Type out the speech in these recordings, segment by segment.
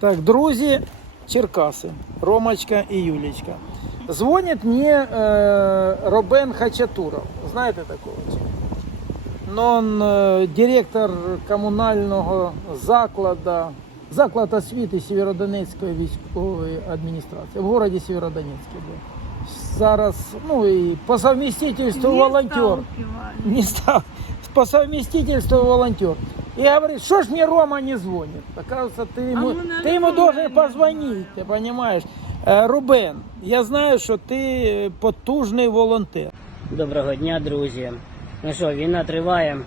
Так, друзі, Черкаси, Ромочка і Юлічка. Дзвонить мені е, Робен Хачатуров. Знаєте такого? он е, директор комунального закладу, заклад освіти Сєвєродонецької військової адміністрації в городі Сєвєродонецьке. був. Зараз, ну і по совместительству волонтер. не стал по совместительству волонтер. И говорит, что ж мне Рома не звонит? Оказывается, ты ему, А ну, ты ему наверное, должен наверное. позвонить, ты понимаешь? Э, Рубен, я знаю, що ти потужний волонтер. Доброго дня, друзі. Ну що, війна триває,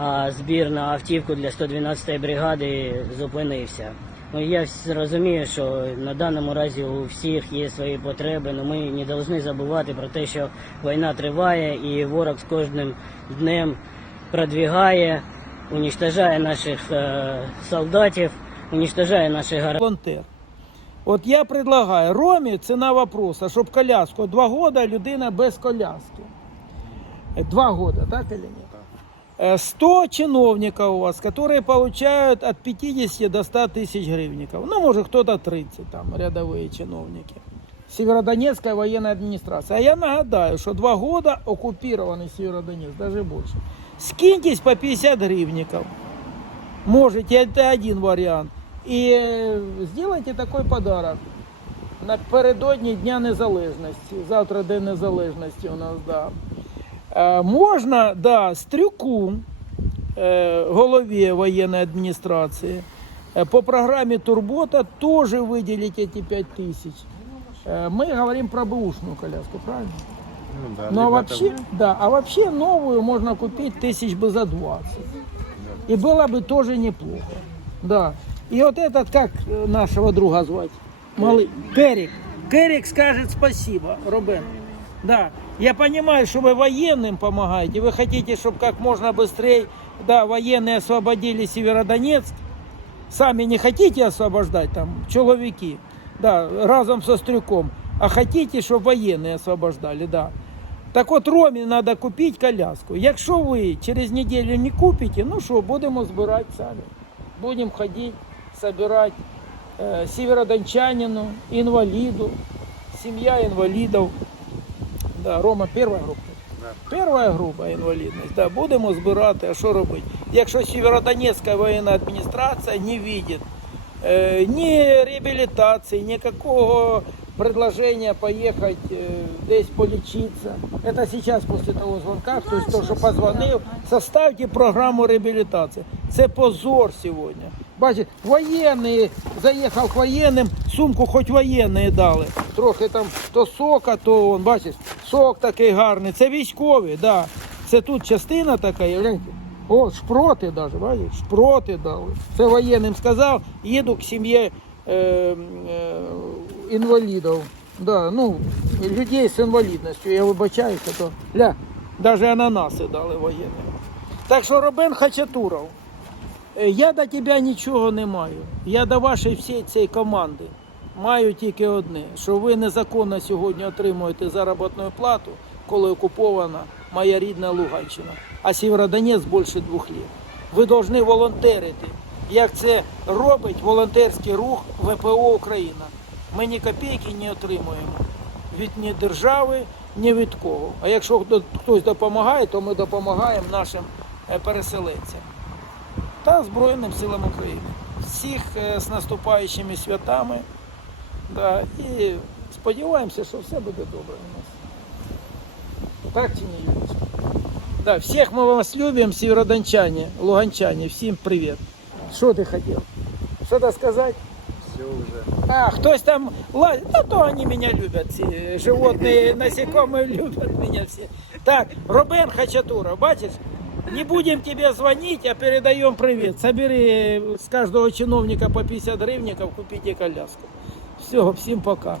а збір на автівку для 112-ї бригади зупинився. Ну, я вс- розумію, що на даному разі у всіх є свої потреби, але ми не повинні забувати про те, що війна триває і ворог з кожним днем продвігає, уничтожає наших е, солдатів, уничтожає наші гаражі. волонтер. От я предлагаю Ромі ціна вопроса, щоб коляску два года людина без коляски. Э, Два года, так или нет? Э, 100 чиновников у вас, которые получают от 50 до 100 тысяч гривников. Ну, может, кто-то 30, там, рядовые чиновники. Северодонецкая военная администрация. А я нагадаю, что два года оккупированный Северодонецк, даже больше. Скиньтесь по 50 гривников. Можете, это один вариант. І е, сделайте такой подарок. Напередодні Дня Незалежності. Завтра День Незалежності у нас, да. Е, можна, да, Стрюку, е, голові воєнної адміністрації, е, по програмі Турбота теж виділити ці 5 тисяч. Е, Ми говоримо про бушну коляску, правильно? Ну, да, Ну а вообще, да, а вообще новую можно купить тысяч бы за 20. И было бы тоже неплохо. Да. И вот этот, как э, нашего друга звать? Малый. Керик. Керик скажет спасибо, Робен. Да. Я понимаю, что вы военным помогаете. Вы хотите, чтобы как можно быстрее, да, военные освободили Северодонецк. Сами не хотите освобождать там человеки, да, разом со Стрюком, а хотите, чтобы военные освобождали, да. Так от Ромі треба купити коляску. Якщо ви через неділю не купите, ну що, будемо збирати самі. Будемо ходити, збирати е, северодончанину, інваліду, сім'я інвалідів. Да, Рома перша група. Перша група інвалідність. Да, будемо збирати, а що робити? Якщо Северодонецька воєнна адміністрація не бачить е, ні реабілітації, ніякого предложения поехать э, десь полечиться. Это сейчас после того звонка, хтось то, що позвонив, составьте програму реабілітації. Це позор сьогодні. Бачите, воєнний заїхав к воєнним, сумку хоч воєнні дали. Трохи там то сока, то он, бачиш, сок такий гарний. Це військові, да. Це тут частина така, гляньте. О, шпроти даже, бачиш, шпроти дали. Це воєнним сказав, їду к сім'ї е, е, інвалідів. Да, ну, людей з інвалідністю, я вибачаюся, то ля, навіть ананаси дали воєнним. Так що Робен Хачатуров, е, я до тебе нічого не маю. Я до вашої всієї цієї команди маю тільки одне, що ви незаконно сьогодні отримуєте заробітну плату, коли окупована моя рідна Луганщина, а Сєвєродонець більше двох років. Ви повинні волонтерити, як це робить волонтерський рух ВПО Україна. Ми ні копійки не отримуємо від ні держави, ні від кого. А якщо хтось допомагає, то ми допомагаємо нашим е, переселенцям та Збройним силам України. Всіх е, з наступаючими святами. Да, і сподіваємося, що все буде добре у нас. Так чи ні, Юрочка? Да, всіх ми вас любимо, сєвєродончані, луганчані, всім привіт. Що ти хотів? Що то сказати? Все уже. А, хтось там лазит, ну то они меня любят, ці животные, насекомые любят меня все. Так, Робен Хачатура, бачиш, не будем тебе звонить, а передаем привет. Собери с каждого чиновника по 50 гривников, купите коляску. Все, всем пока.